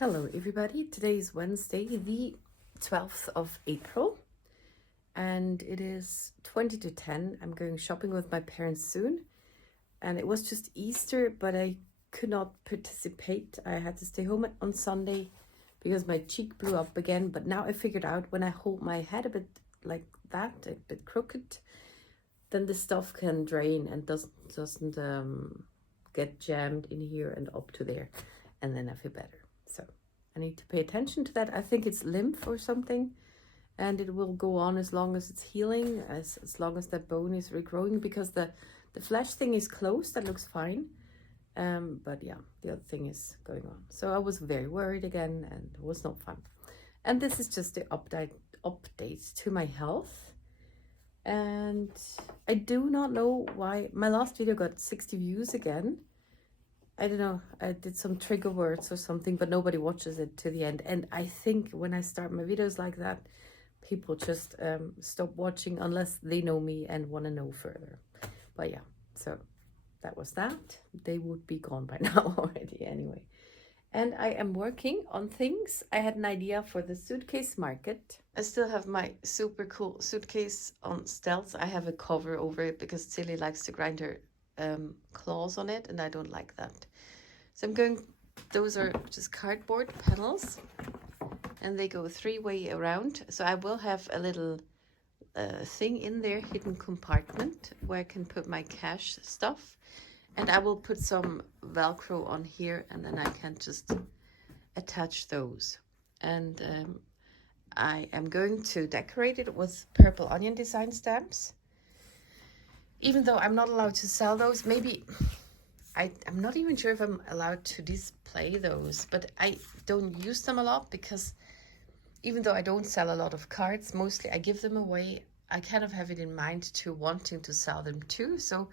Hello everybody, today is Wednesday the 12th of April and it is 20 to 10. I'm going shopping with my parents soon and it was just Easter, but I could not participate. I had to stay home on Sunday because my cheek blew up again, but now I figured out when I hold my head a bit like that, a bit crooked, then the stuff can drain and doesn't get jammed in here and up to there, and then I feel better. So I need to pay attention to that. I think it's lymph or something, and it will go on as long as it's healing, as long as that bone is regrowing, because the flesh thing is closed. That looks fine. But yeah, the other thing is going on. So I was very worried again, and it was not fun. And this is just the update to my health. And I do not know why my last video got 60 views again. I don't know, I did some trigger words or something, but nobody watches it to the end. And I think when I start my videos like that, people just stop watching unless they know me and want to know further. But yeah, so that was that. They would be gone by now already anyway. And I am working on things. I had an idea for the suitcase market. I still have my super cool suitcase on stilts. I have a cover over it because Tilly likes to grind her claws on it, and I don't like that. So I'm going, those are just cardboard panels, and they go 3-way around. So I will have a little thing in there, hidden compartment, where I can put my cash stuff. And I will put some Velcro on here, and then I can just attach those. And I am going to decorate it with purple onion design stamps. Even though I'm not allowed to sell those, maybe I'm not even sure if I'm allowed to display those, but I don't use them a lot because even though I don't sell a lot of cards, mostly I give them away. I kind of have it in mind to wanting to sell them too, so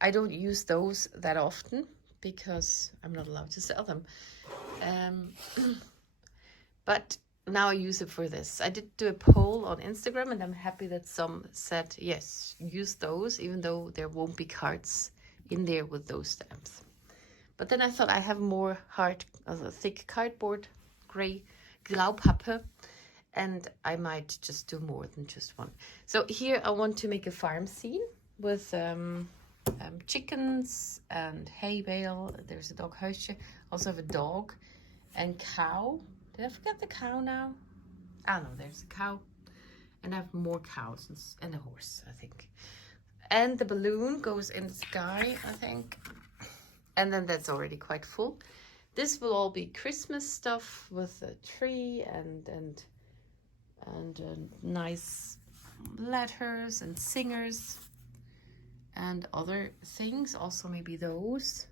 I don't use those that often because I'm not allowed to sell them. But now I use it for this. I did do a poll on Instagram, and I'm happy that some said yes, use those, even though there won't be cards in there with those stamps. But then I thought I have more thick cardboard, Graupappe, and I might just do more than just one. So here I want to make a farm scene with chickens and hay bale. There's a dog huisje. Also have a dog and cow. Did I forget the cow now? Ah, no, there's a cow. And I have more cows and a horse, I think. And the balloon goes in the sky, I think. And then that's already quite full. This will all be Christmas stuff with a tree and nice letters and singers and other things. Also maybe those.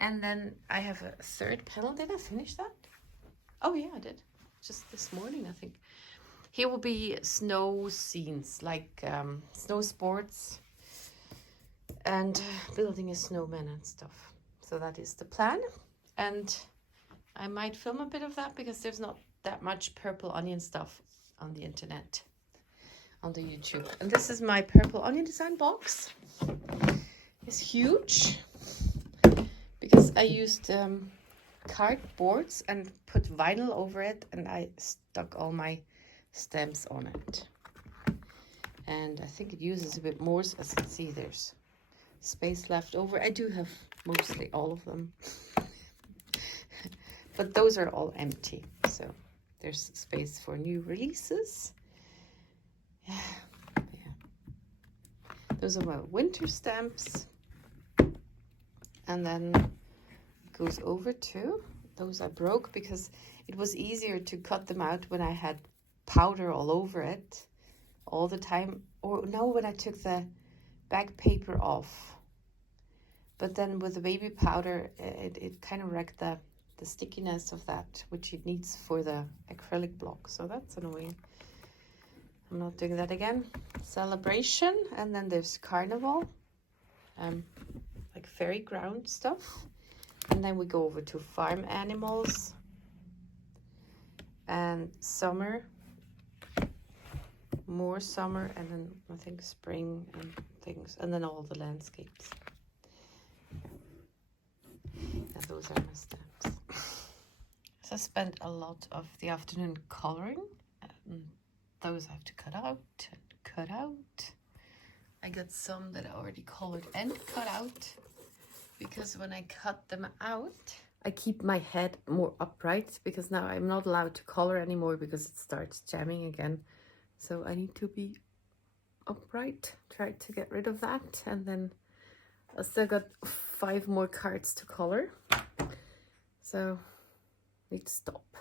And then I have a third panel. Did I finish that? Oh yeah, I did. Just this morning, I think. Here will be snow scenes, like snow sports and building a snowman and stuff. So that is the plan. And I might film a bit of that because there's not that much purple onion stuff on the internet, on the YouTube. And this is my purple onion design box. It's huge because I used cardboards and put vinyl over it, and I stuck all my stamps on it. And I think it uses a bit more. As you can see, there's space left over. I do have mostly all of them. But those are all empty. So there's space for new releases. Yeah. Those are my winter stamps. And then it goes over to those I broke because it was easier to cut them out when I had powder all over it all the time. Or no, when I took the back paper off. But then with the baby powder, it kind of wrecked the stickiness of that, which it needs for the acrylic block. So that's annoying. I'm not doing that again. Celebration, and then there's carnival, like fairy ground stuff. And then we go over to farm animals and summer, more summer, and then I think spring and things, and then all the landscapes. And those are my stamps. So I spent a lot of the afternoon coloring. Those I have to cut out and cut out. I got some that I already colored and cut out, because when I cut them out, I keep my head more upright, because now I'm not allowed to color anymore because it starts jamming again. So I need to be upright, try to get rid of that. And then I still got 5 more cards to color, so need to stop.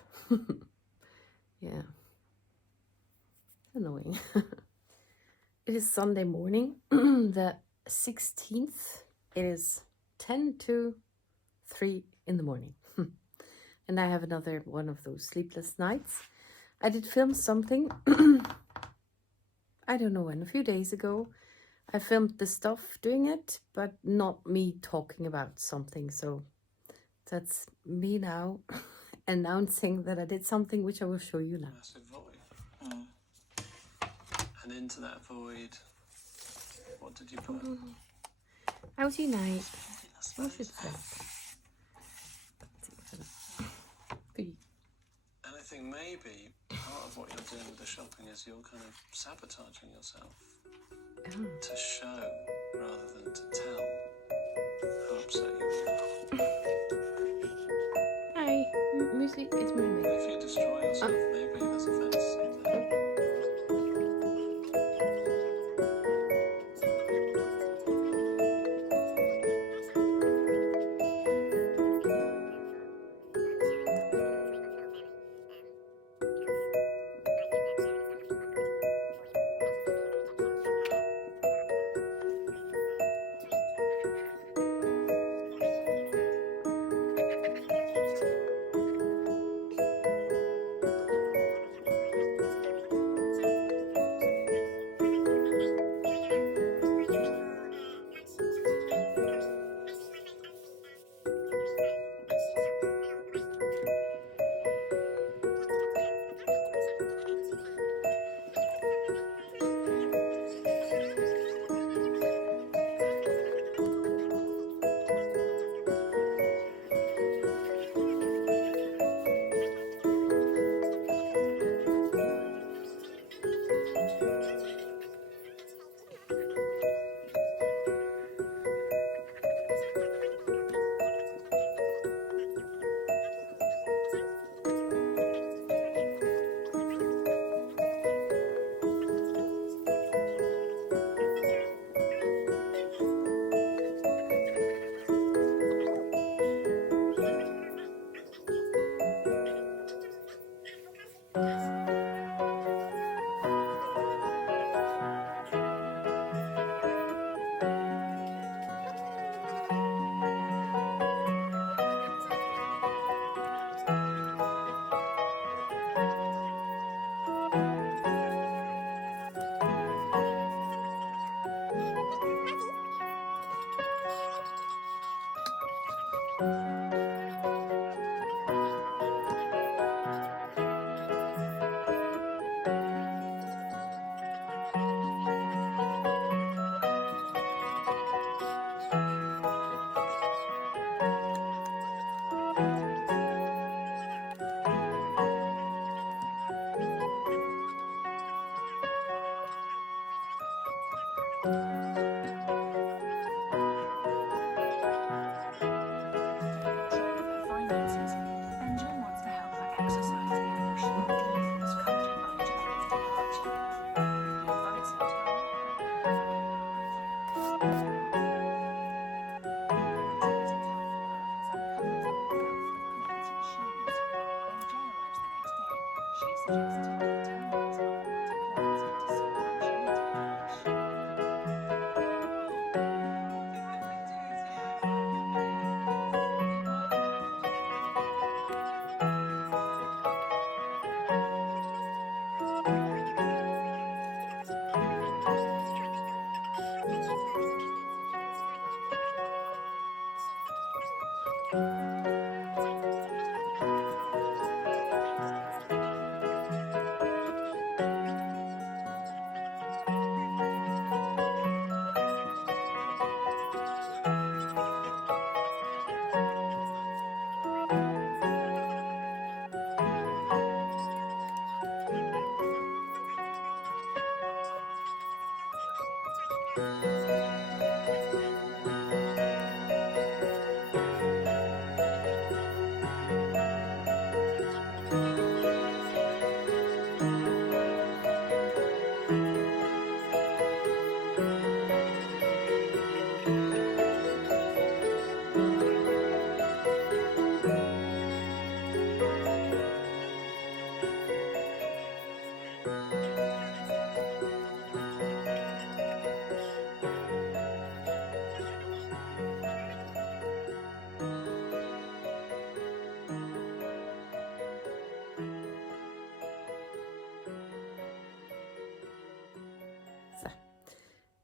Yeah, annoying. It is Sunday morning, the 16th. It is 10 to 3 in the morning. And I have another one of those sleepless nights. I did film something, I don't know when, a few days ago. I filmed the stuff doing it, but not me talking about something. So that's me now announcing that I did something, which I will show you now. Massive void. And into that void, what did you put? How's your night? What's it say? And I think maybe part of what you're doing with the shopping is you're kind of sabotaging yourself to show rather than to tell how upset you are. Hi, music is moving. If you destroy yourself, maybe there's a fantasy there.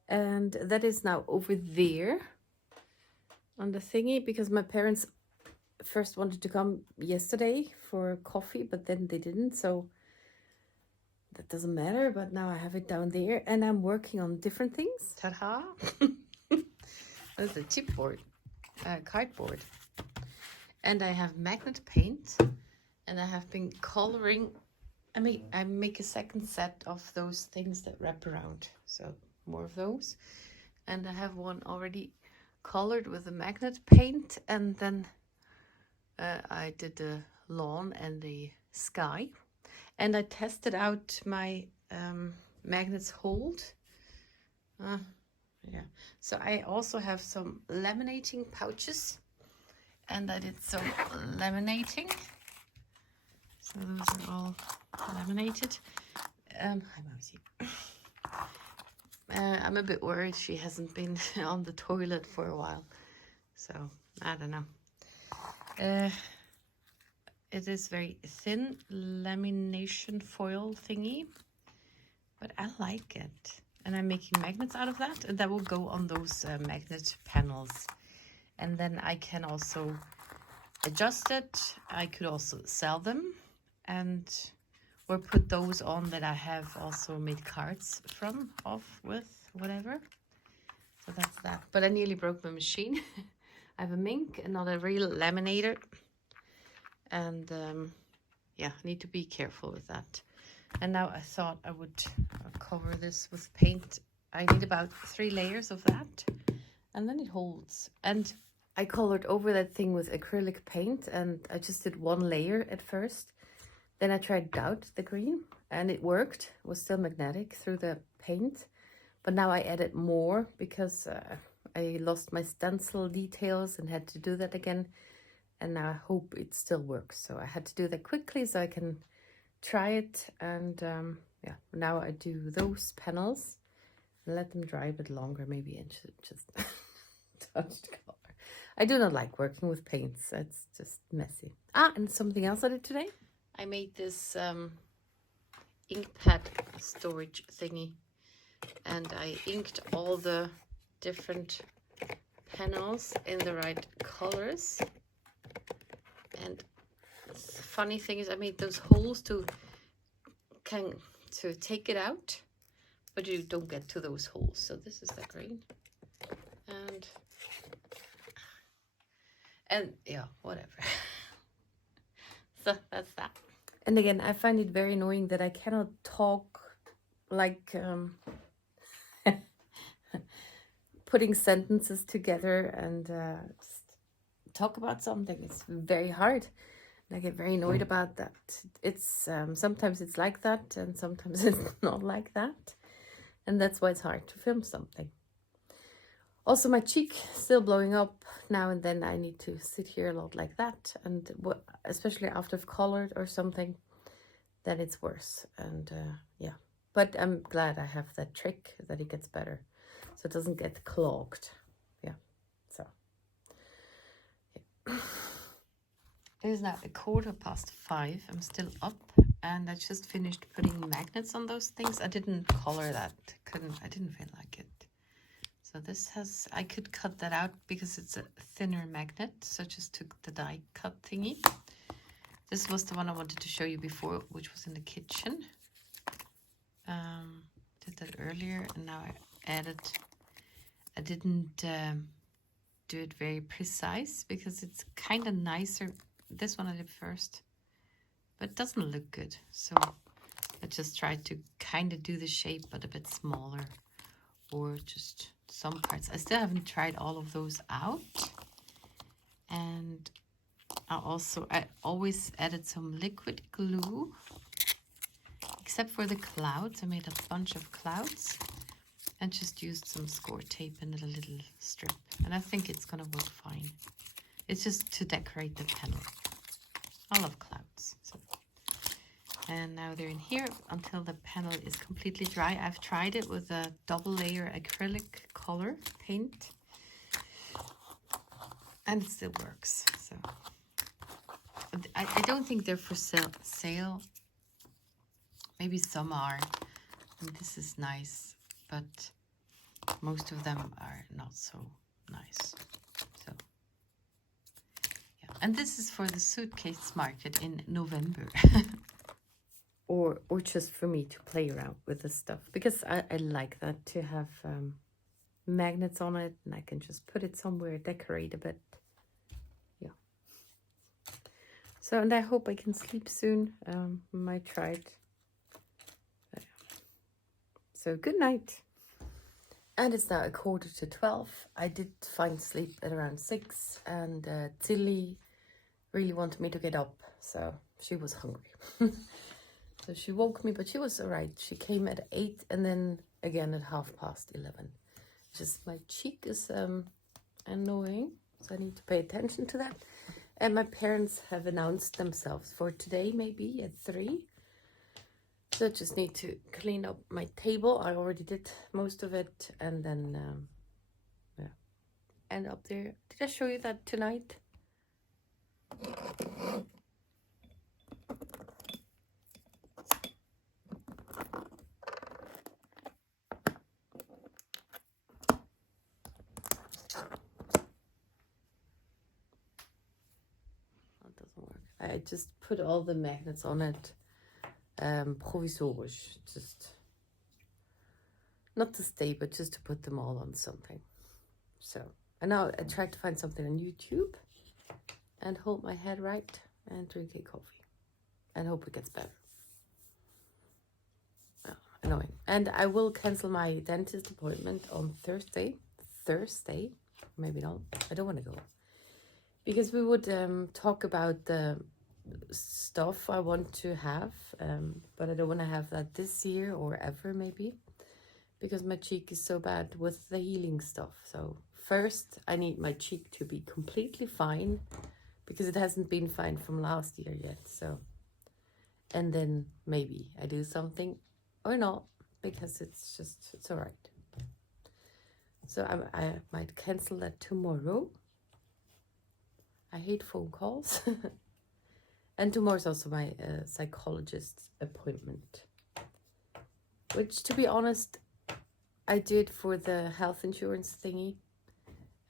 And that is now over there on the thingy, because my parents first wanted to come yesterday for coffee, but then they didn't, so that doesn't matter. But now I have it down there, and I'm working on different things. Ta-da! That's a chipboard, cardboard. And I have magnet paint, and I have been coloring. I make a second set of those things that wrap around, so more of those. And I have one already colored with the magnet paint, and then I did the lawn and the sky. And I tested out my magnets hold. Yeah, so I also have some laminating pouches, and I did some laminating. So those are all laminated. Hi, Mousy. I'm a bit worried she hasn't been on the toilet for a while, so I don't know. It is very thin lamination foil thingy, but I like it. And I'm making magnets out of that, and that will go on those magnet panels. And then I can also adjust it. I could also sell them, and or put those on that I have also made cards from, with, whatever. So that's that. But I nearly broke my machine. I have a mink and not a real laminator. And yeah, I need to be careful with that. And now I thought I would cover this with paint. I need about 3 layers of that, and then it holds. And I colored over that thing with acrylic paint, and I just did 1 layer at first. Then I tried out the green, and it worked. It was still magnetic through the paint, but now I added more because I lost my stencil details and had to do that again. And now I hope it still works. So I had to do that quickly so I can try it. And yeah, now I do those panels and let them dry a bit longer, maybe, and just touch the color. I do not like working with paints. It's just messy. And something else I did today. I made this ink pad storage thingy, and I inked all the different panels in the right colors. And the funny thing is I made those holes to take it out, but you don't get to those holes. So this is the green, and yeah, whatever. So that's that. And again, I find it very annoying that I cannot talk like putting sentences together and just talk about something. It's very hard. And I get very annoyed about that. It's sometimes it's like that, and sometimes it's not like that. And that's why it's hard to film something. Also, my cheek still blowing up now and then. I need to sit here a lot like that, and especially after I've colored or something, then it's worse. And yeah, but I'm glad I have that trick that it gets better, so it doesn't get clogged. Yeah, so yeah. It is now 5:15. I'm still up, and I just finished putting magnets on those things. I didn't color that. I didn't feel like it. So this has, I could cut that out because it's a thinner magnet, so I just took the die cut thingy. This was the one I wanted to show you before, which was in the kitchen. Did that earlier, and now I didn't do it very precise because it's kind of nicer. This one I did first, but it doesn't look good. So I just tried to kind of do the shape, but a bit smaller, or just some parts. I still haven't tried all of those out. And I always added some liquid glue, except for the clouds. I made a bunch of clouds and just used some score tape and a little strip. And I think it's gonna work fine. It's just to decorate the panel. I love clouds. So. And now they're in here until the panel is completely dry. I've tried it with a double layer acrylic color paint, and it still works. So I don't think they're for sale. Maybe some are. And this is nice, but most of them are not so nice. So yeah, and this is for the suitcase market in November. or just for me to play around with the stuff, because I like that, to have magnets on it, and I can just put it somewhere, decorate a bit. Yeah. So, and I hope I can sleep soon. Might try it. But, yeah. So good night. And it's now 11:45. I did find sleep at around 6, and Tilly really wanted me to get up, so she was hungry. So she woke me, but she was all right. She came at 8 and then again at 11:30. Just my cheek is annoying, so I need to pay attention to that. And my parents have announced themselves for today, maybe at 3. So I just need to clean up my table. I already did most of it, and then yeah. And up there, did I show you that tonight? I just put all the magnets on it, provisorisch, just not to stay, but just to put them all on something. So, and now I tried to find something on YouTube and hold my head right and drink a coffee and hope it gets better. Oh, annoying. And I will cancel my dentist appointment on Thursday, maybe not, I don't want to go. Because we would talk about the stuff I want to have, but I don't want to have that this year or ever, maybe, because my cheek is so bad with the healing stuff. So first I need my cheek to be completely fine, because it hasn't been fine from last year yet. So, and then maybe I do something or not, because it's all right. So I might cancel that tomorrow. I hate phone calls. And tomorrow's also my psychologist's appointment. Which, to be honest, I did for the health insurance thingy.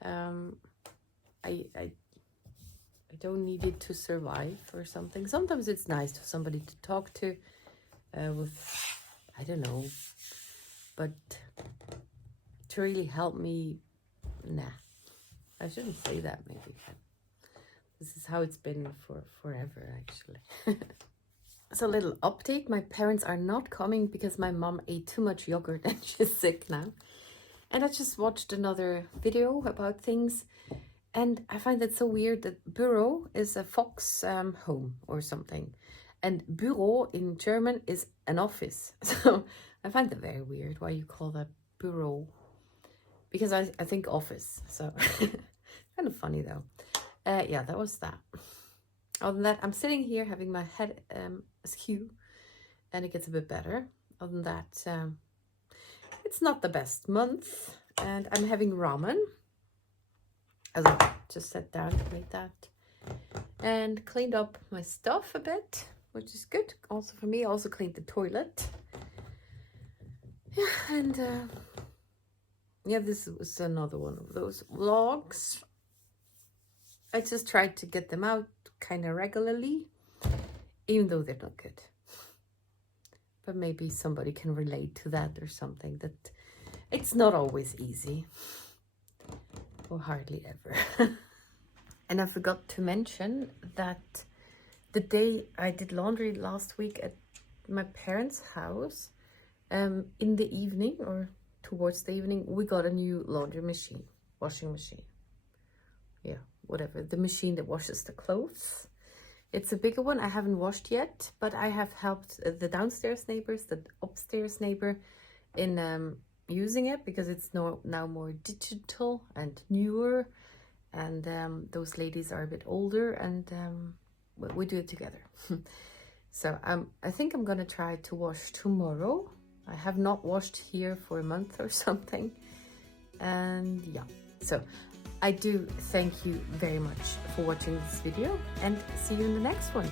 I don't need it to survive or something. Sometimes it's nice to have somebody to talk to with, I don't know. But to really help me, nah. I shouldn't say that, maybe. This is how it's been for forever, actually. So a little update. My parents are not coming because my mom ate too much yogurt and she's sick now. And I just watched another video about things. And I find it so weird that Büro is a fox home or something. And Büro in German is an office. So I find that very weird why you call that Büro. Because I think office. So kind of funny though. Yeah, that was that. Other than that, I'm sitting here having my head askew, and it gets a bit better. Other than that, it's not the best month, and I'm having ramen. As I just sat down to make that, and cleaned up my stuff a bit, which is good. Also for me, also cleaned the toilet. Yeah, and yeah, this was another one of those vlogs. I just tried to get them out kind of regularly, even though they're not good. But maybe somebody can relate to that or something, that it's not always easy. Or hardly ever. And I forgot to mention that the day I did laundry last week at my parents' house, in the evening or towards the evening, we got a new laundry machine, washing machine. Yeah, whatever, the machine that washes the clothes. It's a bigger one. I haven't washed yet, but I have helped the downstairs neighbors, the upstairs neighbor, in using it, because it's now more digital and newer, and those ladies are a bit older, and we do it together. So I think I'm gonna try to wash tomorrow. I have not washed here for a month or something, and yeah, so I do thank you very much for watching this video, and see you in the next one.